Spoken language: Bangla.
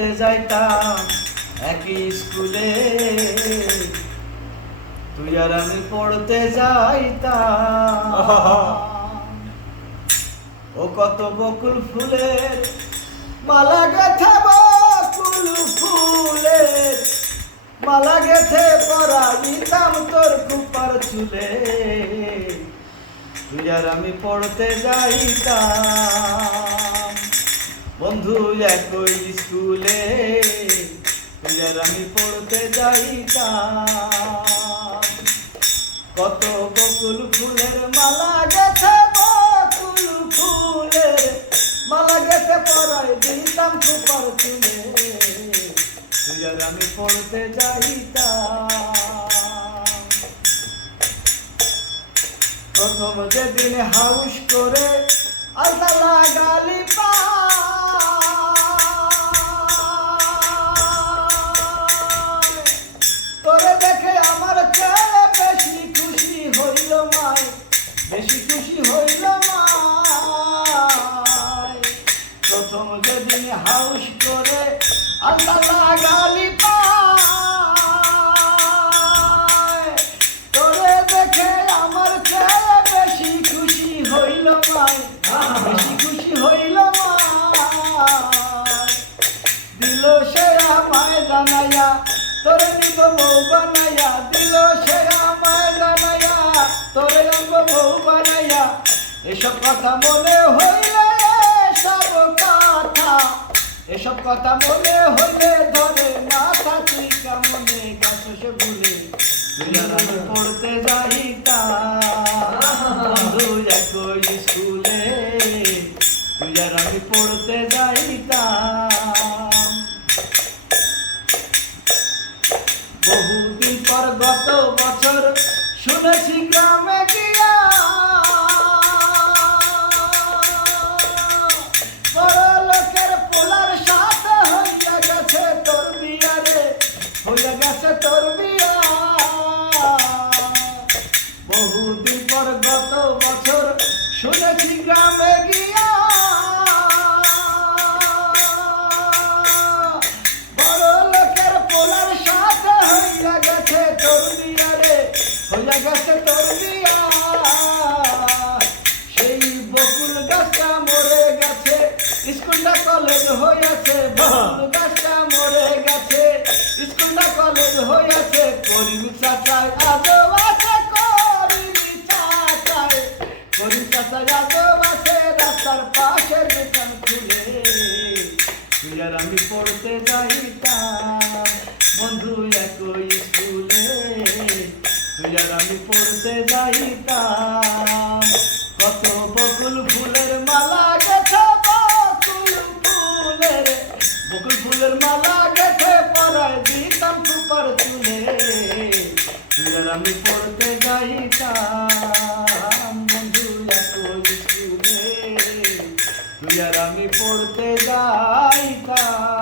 পড়তে যাইতাম একই স্কুলে, তুই আর আমি পড়তে যাইতাম। ও কত বকুল ফুলের মালা গেথে, বকুল ফুলের মালা গেথে পরাইতাম তোর কুপার চুলে, তুই আর আমি পড়তে যাইতাম। বন্ধু একই স্কুলে, তুই আর আমি পড়তে যাইতাম। কত বকুল ফুলের মালা গেছে, বকুল ফুলের মালা গেছে পরাই দিতাম কুপার চুলে, তুই আর আমি পড়তে যাইতাম। প্রথম যেদিন হাউস করে আলতা লাগালি পা, তোরে দেখে আমার চেয়ে বেশি খুশি হইল মাই, বেশি খুশি হইল মাই। প্রথম যেদিন হাউস করে আলতা লাগালি পা, তোরে দেখে আমার চেয়ে বেশি খুশি হইল মাই, বেশি খুশি হইল মাই। দিল সে আমায় জানাইয়া তোরে নিব বউ বানাইয়া, দিল সে আমায় জানাইয়া তোরে নিব বউ বানাইয়া। এসব কথা মনে হইলে, এসব কথা, এসব কথা মনে হইলে ধরে মাথা, তুই কেমনে গেছ সে ভুলে, তুই আর আমি পড়তে যাইতাম। বন্ধু একই স্কুলে, তুই আর আমি পড়তে যাইতাম। বহুদিন পর গত বছর শুনেছি গ্রামে গিয়া, বড় লোকের পোলার সাথে হইয়া গেছে তোর বিয়া রে, হইয়া গেছে তোর বিয়া। বহুদিন পর গত বছর শুনেছি গ্রামে গিয়া, বড় লোকের পোলার সাথে হইয়া গেছে তোর বিয়া রে, হইয়া গেছে তোর বিয়া। সেই বকুল গাছটা মরে গেছে, স্কুলটা কলেজ হইয়াছে, বকুল গাছটা মরে গেছে, স্কুলটা কলেজ হইয়াছে। করিম চাচায় আজও আছে, করিম চাচায়, করিম চাচায় আজও আছে রাস্তার পাশের দোকান খুলে, তুই আর আমি পড়তে যাইতাম। বন্ধু একই স্কুলে, তুই আর আমি পড়তে যাইতাম। কত বকুল ফুলের মালা গেছে, বকুল ফুলের, বকুল ফুলের মালা গেছে পরাই দিতাম কুপার চুলে, তুই আর আমি পড়তে যাইতাম। বন্ধু একই স্কুলে, তুই আর আমি পড়তে যাইতাম।